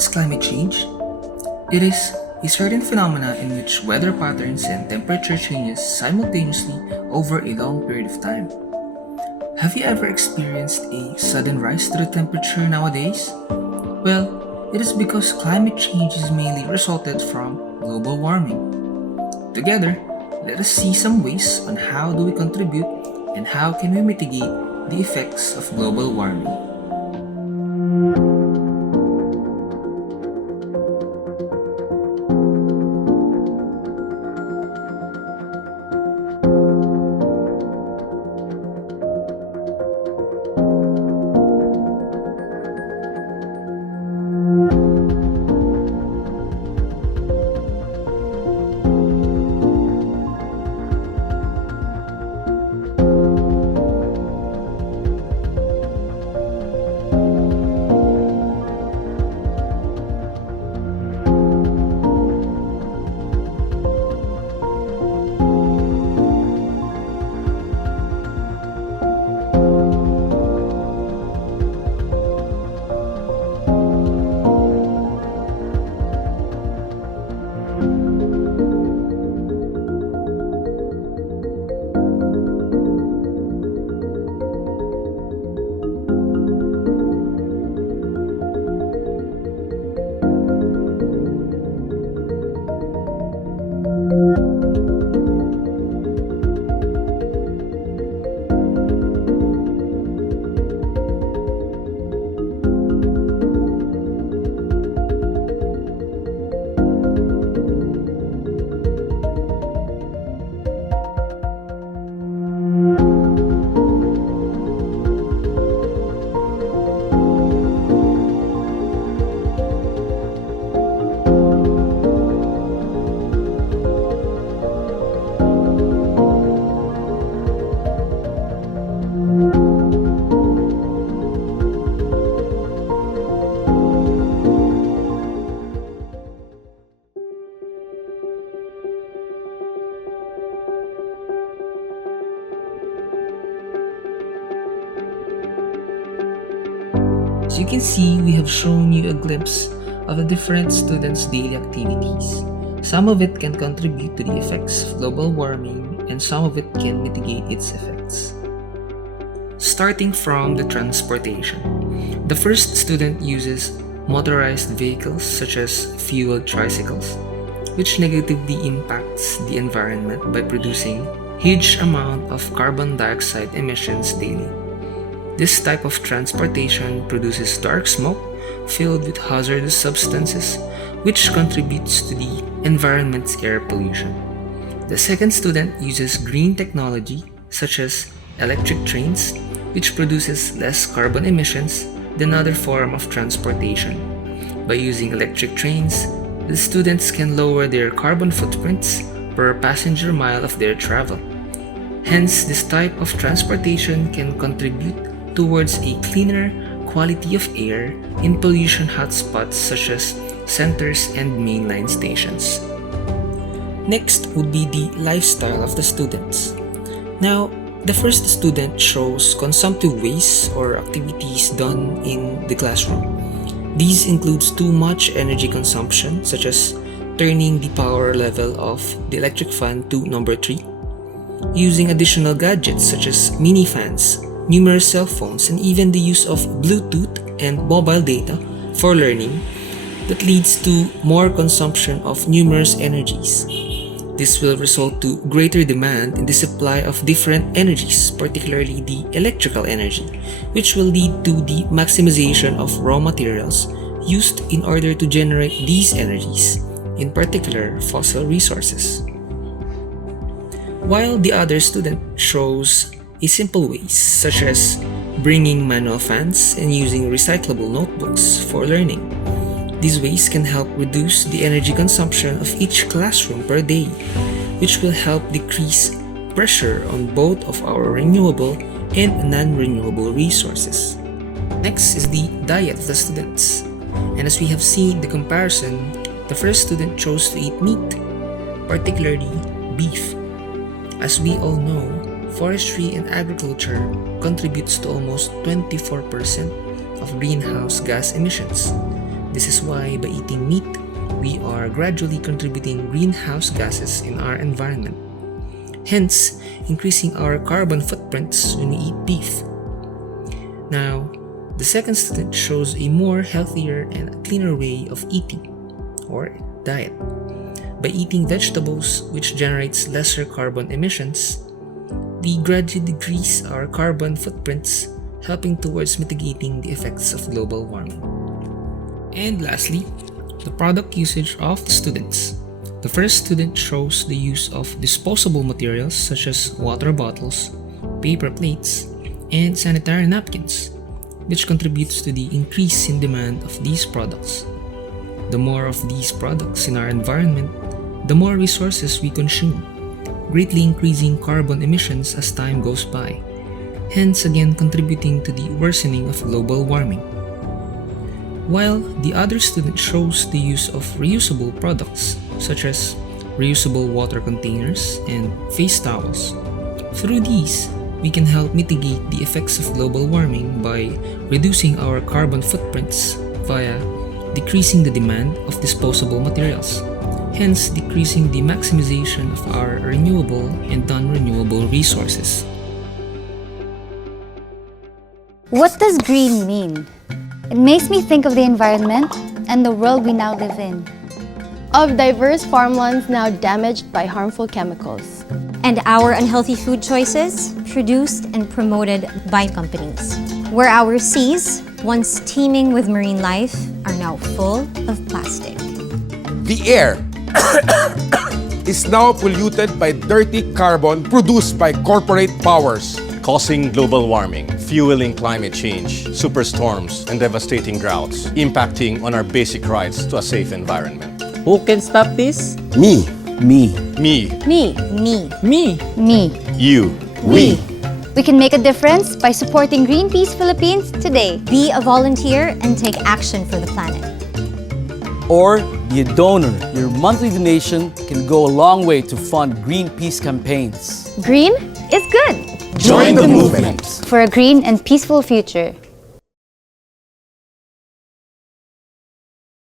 is climate change? It is a certain phenomena in which weather patterns and temperature changes simultaneously over a long period of time. Have you ever experienced a sudden rise to the temperature nowadays? Well, it is because climate change is mainly resulted from global warming. Together, let us see some ways on how do we contribute and how can we mitigate the effects of global warming. As you can see, we have shown you a glimpse of the different students' daily activities. Some of it can contribute to the effects of global warming and some of it can mitigate its effects. Starting from the transportation. The first student uses motorized vehicles such as fueled tricycles, which negatively impacts the environment by producing huge amount of carbon dioxide emissions daily. This type of transportation produces dark smoke filled with hazardous substances, which contributes to the environment's air pollution. The second student uses green technology, such as electric trains, which produces less carbon emissions than other form of transportation. By using electric trains, the students can lower their carbon footprints per passenger mile of their travel. Hence, this type of transportation can contribute towards a cleaner quality of air in pollution hotspots such as centers and mainline stations. Next would be the lifestyle of the students. Now, the first student shows consumptive ways or activities done in the classroom. These includes too much energy consumption, such as turning the power level of the electric fan to number 3, using additional gadgets such as mini fans, numerous cell phones, and even the use of Bluetooth and mobile data for learning that leads to more consumption of numerous energies. This will result to greater demand in the supply of different energies, particularly the electrical energy, which will lead to the maximization of raw materials used in order to generate these energies, in particular fossil resources. While the other student shows simple ways such as bringing manual fans and using recyclable notebooks for learning. These ways can help reduce the energy consumption of each classroom per day, which will help decrease pressure on both of our renewable and non-renewable resources. Next is the diet of the students. And as we have seen the comparison, the first student chose to eat meat, particularly beef. As we all know, forestry and agriculture contributes to almost 24% of greenhouse gas emissions. This is why by eating meat, we are gradually contributing greenhouse gases in our environment, hence increasing our carbon footprints when we eat beef. Now, the second student shows a more healthier and cleaner way of eating, or diet. By eating vegetables, which generates lesser carbon emissions, we gradually decrease our carbon footprints, helping towards mitigating the effects of global warming. And lastly, the product usage of the students. The first student shows the use of disposable materials such as water bottles, paper plates, and sanitary napkins, which contributes to the increase in demand of these products. The more of these products in our environment, the more resources we consume, greatly increasing carbon emissions as time goes by, hence again contributing to the worsening of global warming. While the other student shows the use of reusable products such as reusable water containers and face towels. Through these, we can help mitigate the effects of global warming by reducing our carbon footprints via decreasing the demand of disposable materials, hence decreasing the maximization of our renewable and non-renewable resources. What does green mean? It makes me think of the environment and the world we now live in. Of diverse farmlands now damaged by harmful chemicals. And our unhealthy food choices produced and promoted by companies. Where our seas, once teeming with marine life, are now full of plastic. The air is now polluted by dirty carbon produced by corporate powers, causing global warming, fueling climate change, superstorms, and devastating droughts, impacting on our basic rights to a safe environment. Who can stop this? Me, Me. Me. Me. You. We. We can make a difference by supporting Greenpeace Philippines today. Be a volunteer and take action for the planet. Or be a donor. Your monthly donation can go a long way to fund Greenpeace campaigns. Green is good join the movement. for a green and peaceful future.